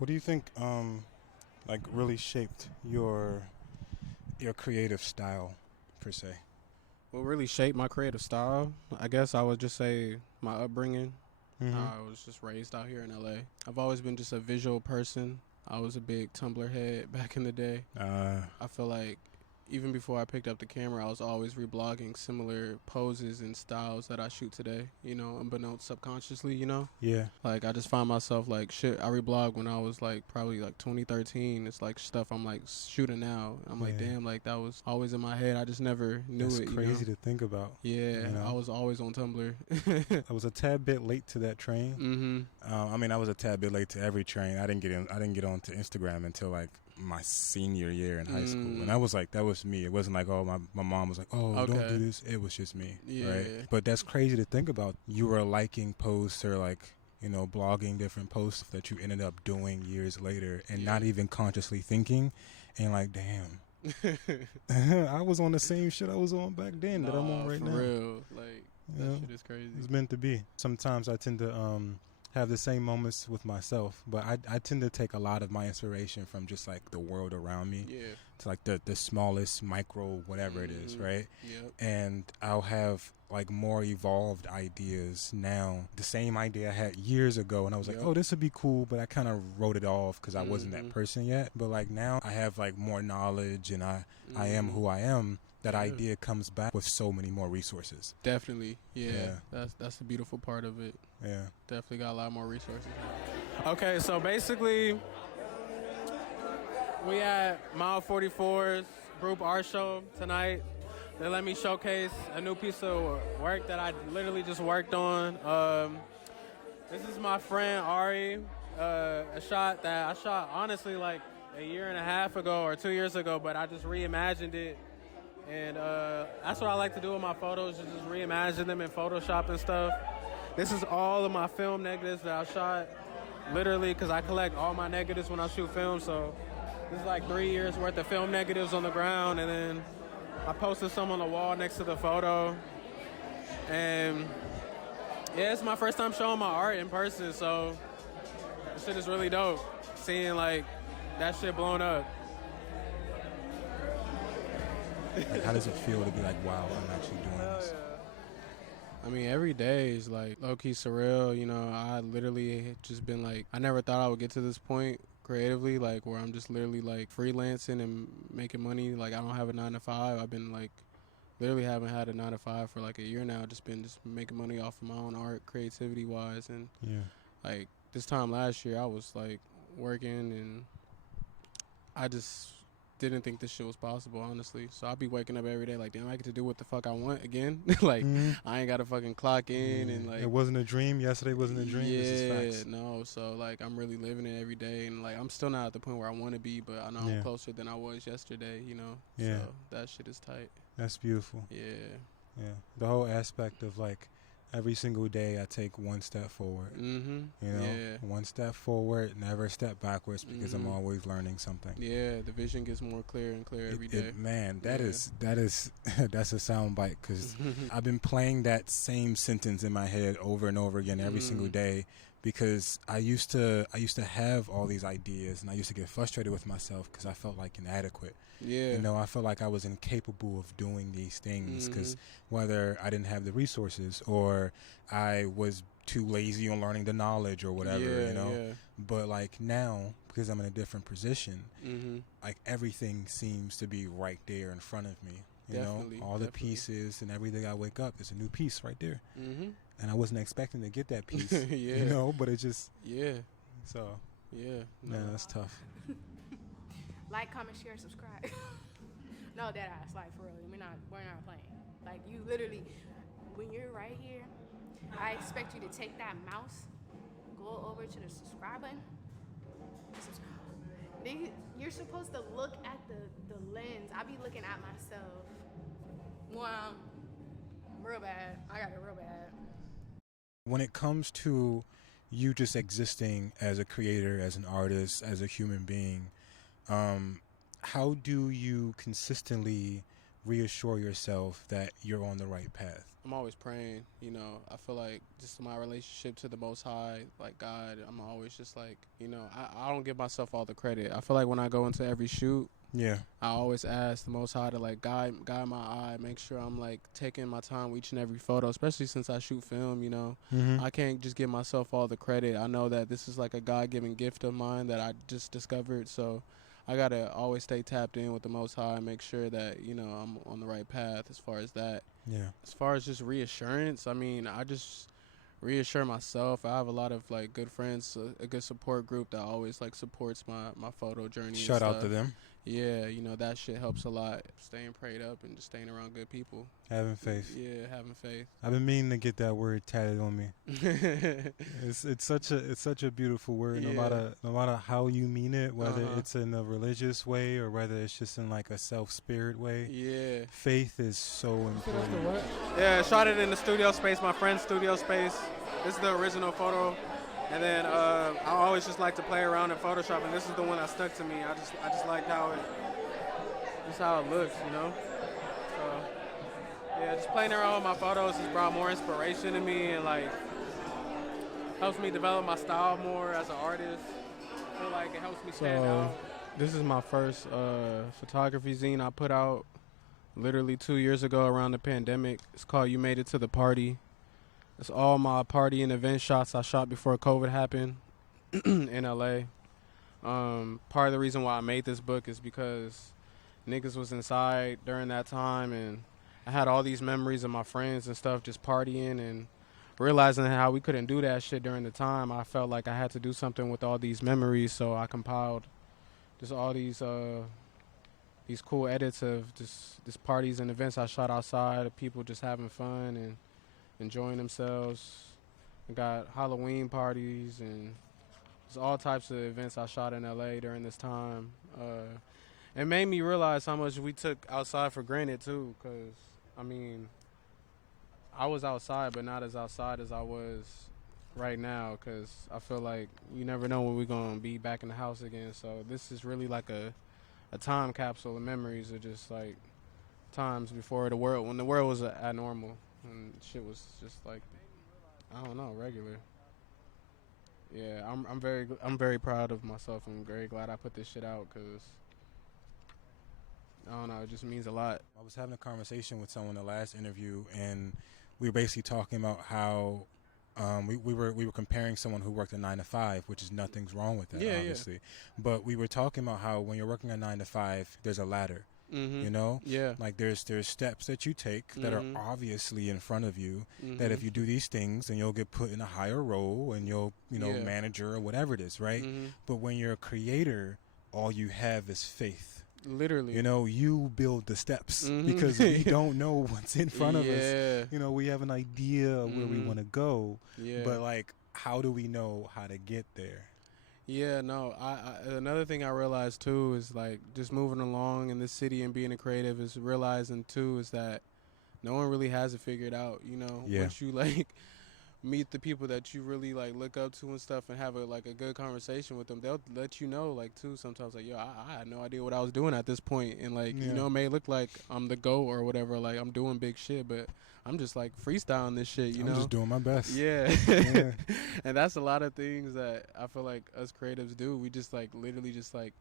What do you think like really shaped your creative style per se? What really shaped my creative style, I guess I would just say my upbringing. Mm-hmm. I was just raised out here in LA. I've always been just a visual person. I was a big Tumblr head back in the day. I feel like even before I picked up the camera, I was always reblogging similar poses and styles that I shoot today, unbeknownst subconsciously, Yeah. Like, I just find myself like, shit, I reblogged when I was like probably like 2013. It's like stuff I'm like shooting now. I'm like, Yeah. damn, like that was always in my head. I just never knew That's it, crazy to think about. Yeah, I was always on Tumblr. I was a tad bit late to that train. Mm-hmm. I mean, I was a tad bit late to every train. I didn't get on to Instagram until like my senior year in high school, and that was me. It wasn't like, oh, my mom was like, oh, don't do this. It was just me, right? But that's crazy to think about. You were liking posts or like, blogging different posts that you ended up doing years later and not even consciously thinking, and like, damn. I was on the same shit I was on back then that I'm on right now. For real, like that shit is crazy. It's meant to be. Sometimes I tend to have the same moments with myself, but I tend to take a lot of my inspiration from just like the world around me. Yeah. To like the smallest micro whatever it is, right? Yep. And I'll have like more evolved ideas now. The same idea I had years ago, and I was like, oh, this would be cool, but I kind of wrote it off because I wasn't that person yet. But like now I have like more knowledge, and I am who I am. That idea comes back with so many more resources. Definitely, yeah. That's the beautiful part of it. Yeah, definitely got a lot more resources. Okay, so basically, we at Mile 44's group art show tonight. They let me showcase a new piece of work that I literally just worked on. This is my friend Ari, a shot that I shot honestly like a year and a half ago or 2 years ago, but I just reimagined it. And that's what I like to do with my photos, is just reimagine them in Photoshop and stuff. This is all of my film negatives that I shot, literally, because I collect all my negatives when I shoot film. So this is like 3 years worth of film negatives on the ground, and then I posted some on the wall next to the photo. And yeah, it's my first time showing my art in person, so this shit is really dope. Seeing like that shit blown up. Like, how does it feel to be like, wow, I'm actually doing this? I mean, every day is like low-key surreal. I literally just been like, I never thought I would get to this point creatively, like where I'm just literally like freelancing and making money. Like, I don't have a 9-to-5. I've been like literally haven't had a 9-to-5 for like a year now. Just making money off of my own art, creativity wise. And like this time last year, I was like working, and I just didn't think this shit was possible, honestly. So I'll be waking up every day like, damn, I get to do what the fuck I want again. Like, I ain't gotta fucking clock in and like, it wasn't a dream. Yesterday wasn't a dream. This is facts. No. So like, I'm really living it every day, and like, I'm still not at the point where I want to be, but I know I'm closer than I was yesterday. So that shit is tight. That's beautiful. Yeah. The whole aspect of like, every single day I take one step forward. One step forward, never a step backwards, because I'm always learning something. Yeah, the vision gets more clear and clear every day. That is that's a sound bite, because I've been playing that same sentence in my head over and over again every single day, because I used to have all these ideas, and I used to get frustrated with myself because I felt like inadequate. I felt like I was incapable of doing these things, because whether I didn't have the resources or I was too lazy on learning the knowledge or whatever, But like now, because I'm in a different position, like everything seems to be right there in front of me. All the pieces, and every day I wake up, there's a new piece right there. And I wasn't expecting to get that piece, but it just, so, man, that's tough. Like, comment, share, subscribe. No, that ass, like, for real. We're not playing. Like, you literally, when you're right here, I expect you to take that mouse, go over to the subscribe button. You're supposed to look at the lens. I be looking at myself. Wow, real bad. I got it real bad. When it comes to you just existing as a creator, as an artist, as a human being, how do you consistently reassure yourself that you're on the right path? I'm always praying. You know, I feel like just my relationship to the Most High, like God. I'm always just like, you know, I don't give myself all the credit. I feel like when I go into every shoot, Yeah. I always ask the Most High to like guide my eye, make sure I'm like taking my time with each and every photo, especially since I shoot film. You know, Mm-hmm. I can't just give myself all the credit. I know that this is like a God-given gift of mine that I just discovered, so I gotta always stay tapped in with the Most High, make sure that, you know, I'm on the right path as far as that. Yeah. As far as just reassurance, I mean, I just reassure myself. I have a lot of like good friends, a good support group that always like supports my photo journey. Shout out to them. Yeah, you know, that shit helps a lot. Staying prayed up and just staying around good people. Having faith. Yeah, having faith. I've been meaning to get that word tatted on me. It's such a beautiful word. Yeah. No matter how you mean it, whether Uh-huh. it's in a religious way or whether it's just in like a self-spirit way. Yeah. Faith is so important. Yeah, shot it in the studio space, my friend's studio space. This is the original photo. And then I always just like to play around in Photoshop, and this is the one that stuck to me. I just liked how it looks, you know. So yeah, just playing around with my photos has brought more inspiration to me, and like helps me develop my style more as an artist. I feel like it helps me stand out. This is my first photography zine I put out literally 2 years ago around the pandemic. It's called "You Made It to the Party." It's all my party and event shots I shot before COVID happened in LA. Part of the reason why I made this book is because niggas was inside during that time, and I had all these memories of my friends and stuff just partying, and realizing how we couldn't do that shit during the time. I felt like I had to do something with all these memories, so I compiled just all these cool edits of just parties and events I shot outside of people just having fun and enjoying themselves. I got Halloween parties and just all types of events I shot in LA during this time. It made me realize how much we took outside for granted too, because I mean, I was outside, but not as outside as I was right now, because I feel like you never know when we're going to be back in the house again. So this is really like a time capsule of memories of just like times before when the world was abnormal. And shit was just like, I don't know, regular. Yeah, I'm very proud of myself. I'm very glad I put this shit out, because I don't know, it just means a lot. I was having a conversation with someone in the last interview, and we were basically talking about how we were comparing someone who worked a 9 to 5, which is nothing's wrong with that, obviously. Yeah. But we were talking about how when you're working a 9 to 5, there's a ladder. Mm-hmm. You know, yeah, like there's steps that you take that are obviously in front of you. That if you do these things, then you'll get put in a higher role, and you'll manager or whatever it is, right? But when you're a creator, all you have is faith. Literally, you know, you build the steps because we don't know what's in front of us. You know, we have an idea of where we want to go, but like, how do we know how to get there? Yeah, no. I another thing I realized too is like just moving along in this city and being a creative is realizing too is that no one really has it figured out. You know, once you like meet the people that you really like look up to and stuff, and have a good conversation with them, they'll let you know like too sometimes like, yo, I had no idea what I was doing at this point, and like you know, it may look like I'm the GOAT or whatever, like I'm doing big shit, but I'm just like freestyling this shit, you know? I'm just doing my best. Yeah. And that's a lot of things that I feel like us creatives do. We just like literally just like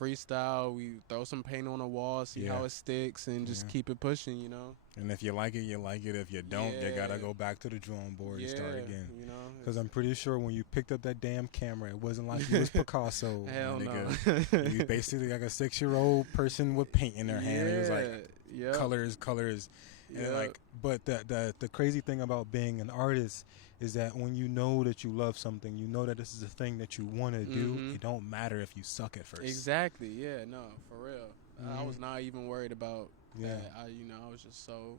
freestyle. We throw some paint on a wall, see how it sticks, and just keep it pushing, you know? And if you like it, you like it. If you don't, you gotta go back to the drawing board and start again. You know? Because I'm pretty sure when you picked up that damn camera, it wasn't like you was Picasso. Hell no. You basically like a 6-year-old person with paint in their hand. It was like colors. And like, but the crazy thing about being an artist is that when you know that you love something, you know that this is a thing that you want to do. It don't matter if you suck at first. Exactly. Yeah. No, for real. I was not even worried about that. I was just so.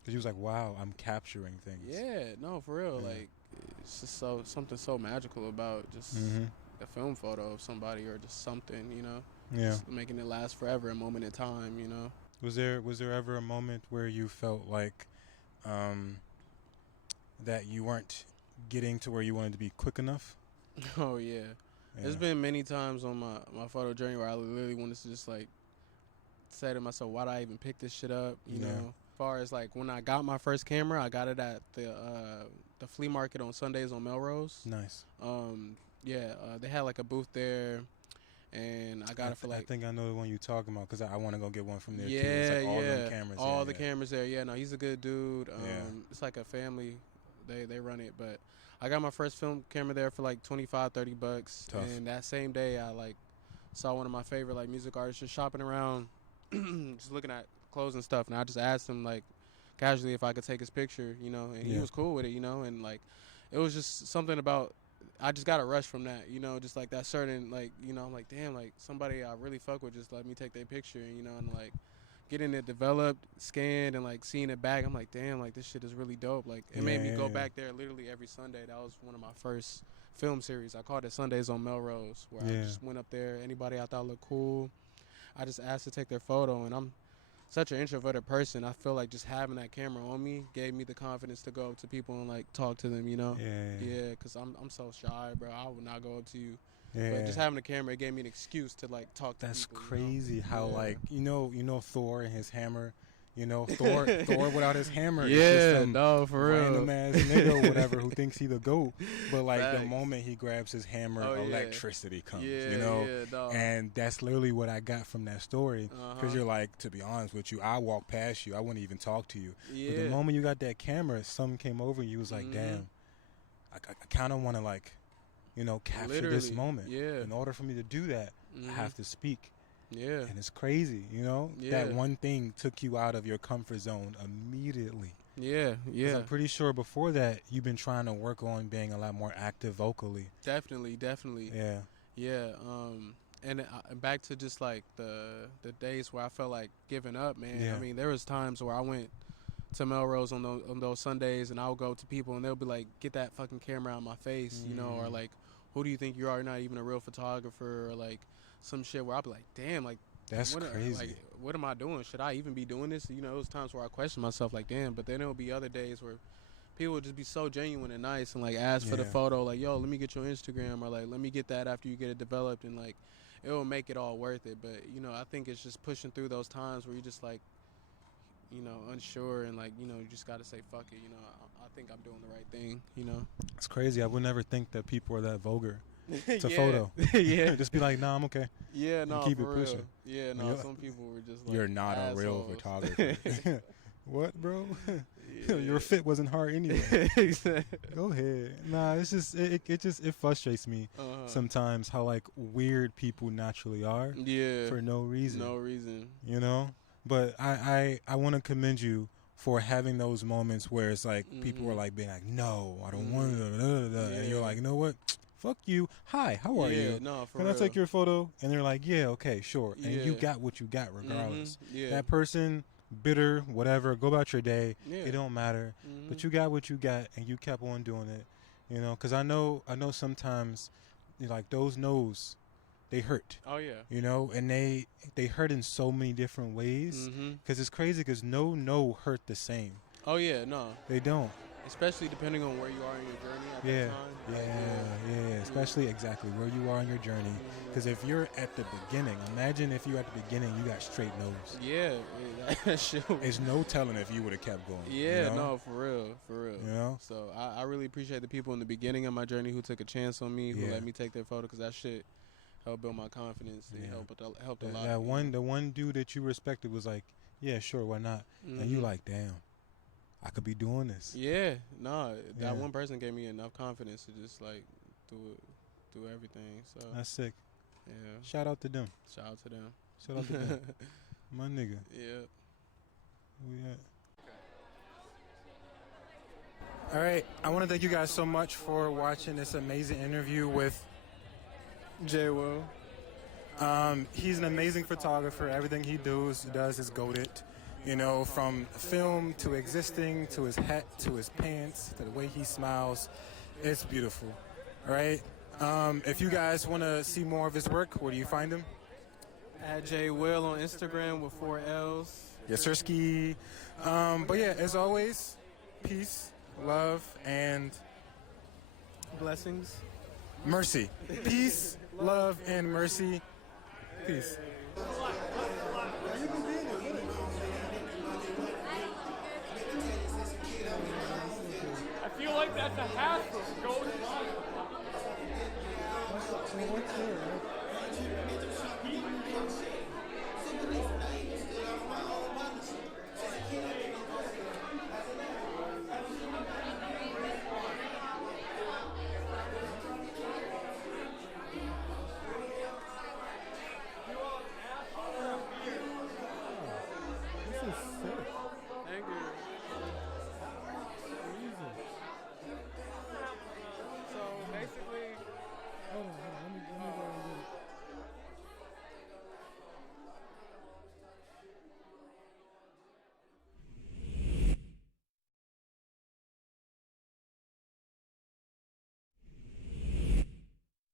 Because you was like, wow, I'm capturing things. Yeah. No, for real. Yeah. Like, it's just something so magical about just a film photo of somebody or just something, you know. Yeah. Just making it last forever, a moment in time, you know. Was there ever a moment where you felt like that you weren't getting to where you wanted to be quick enough? Oh yeah. There's been many times on my photo journey where I literally wanted to just like say to myself, why did I even pick this shit up? You know, far as like when I got my first camera, I got it at the flea market on Sundays on Melrose. Nice. They had like a booth there, and I got it for like. I think I know the one you're talking about because I want to go get one from there too. Yeah, It's like all yeah. them cameras. All the cameras there. Yeah, no, he's a good dude. It's like a family. They run it, but I got my first film camera there for like $25-$30. Tough. And that same day, I like saw one of my favorite like music artists just shopping around, just looking at clothes and stuff, and I just asked him like casually if I could take his picture, you know, and he was cool with it, you know, and like it was just something about. I just got a rush from that, you know, just like that certain, like, you know, I'm like, damn, like somebody I really fuck with just let me take their picture, you know, and like getting it developed, scanned, and like seeing it back, I'm like, damn, like this shit is really dope. Like it made me go back there literally every Sunday. That was one of my first film series. I called it Sundays on Melrose, where I just went up there. Anybody I thought looked cool, I just asked to take their photo, and I'm such an introverted person. I feel like just having that camera on me gave me the confidence to go up to people and like talk to them, you know. Yeah, because I'm so shy, bro. I would not go up to you. But just having a camera, it gave me an excuse to like talk to That's people. crazy how like you know Thor and his hammer. You know, Thor without his hammer is Yeah, just some no, for real. random ass nigga or whatever who thinks he the GOAT. But like the Facts. moment he grabs his hammer, electricity comes, Yeah, you know? yeah, dog. And that's literally what I got from that story. Because Uh-huh. you're like, to be honest with you, I walk past you, I wouldn't even talk to you. Yeah. But the moment you got that camera, something came over and you was like, damn, I kind of want to like, you know, capture this Literally, moment. yeah. In order for me to do that, I have to speak. Yeah. And it's crazy, you know? Yeah. That one thing took you out of your comfort zone immediately. Yeah, 'Cause yeah. I'm pretty sure before that, you've been trying to work on being a lot more active vocally. Definitely. Yeah. Yeah. And back to just like the days where I felt like giving up, man. Yeah. I mean, there was times where I went to Melrose on those Sundays, and I would go to people, and they'll be like, "Get that fucking camera out of my face," you know, or like, "Who do you think you are? You're not even a real photographer," or like some shit where I'll be like, "Damn, like That's what crazy. Like, what am I doing? Should I even be doing this?" You know, it was times where I question myself, like, "Damn," but then there'll be other days where people would just be so genuine and nice and like ask for the photo, like, "Yo, let me get your Instagram," or like, "Let me get that after you get it developed," and like it will make it all worth it. But you know, I think it's just pushing through those times where you just like, you know, unsure and like, you know, you just gotta say fuck it. You know, I think I'm doing the right thing. You know, It's crazy. I would never think that people are that vulgar to Yeah. photo. Yeah. Just be like, nah, I'm okay. Yeah, no, keep for it pushing. real. Yeah, no, You're- some people were just like, You're not a real assholes. photographer. What, bro? Yeah. Your fit wasn't hard anyway. Exactly. Go ahead. Nah, it's just it frustrates me sometimes how like weird people naturally are Yeah. for no reason. No reason. You know? But I want to commend you for having those moments where it's like people are like being like, no, I don't want to, and you're Yeah. like, you know what? Fuck you. Hi, how are Yeah, you? no, for Can real. I take your photo? And they're like, yeah, okay, sure. And you Yeah. got what you got regardless. Yeah. That person, bitter, whatever, go about your day. Yeah. It don't matter. Mhm. But you got what you got, and you kept on doing it. You know, because I know sometimes, you know, like those no's, they hurt. Oh yeah. You know, and they hurt in so many different ways. Mhm. Because it's crazy. Because no hurt the same. Oh yeah, no. They don't. Especially depending on where you are in your journey at Yeah, that time. yeah. Especially exactly where you are in your journey. Because if you're at the beginning, imagine if you at the beginning, you got straight nose. Yeah, that shit. It's no telling if you would have kept going. Yeah, you know? no, for real. You know? So I really appreciate the people in the beginning of my journey who took a chance on me, who Yeah. let me take their photo, because that shit helped build my confidence. It Yeah. helped a lot. That the one dude that you respected was like, yeah, sure, why not? And you Mhm. like, damn, I could be doing this. Yeah, no, that Yeah. one person gave me enough confidence to just like do everything. So That's sick. yeah, Shout out to them. shout out to them. Shout out to them. My nigga. Yeah. Where we at? All right. I want to thank you guys so much for watching this amazing interview with Jay Will. He's an amazing photographer. Everything he does is goated. You know, from film to existing to his hat to his pants to the way he smiles. It's beautiful. All right. If you guys want to see more of his work, where do you find him? At Jay Will on Instagram with 4 L's. Yes, sir, ski. But yeah, as always, peace, love, and Blessings. mercy. Peace, love, and mercy. Peace.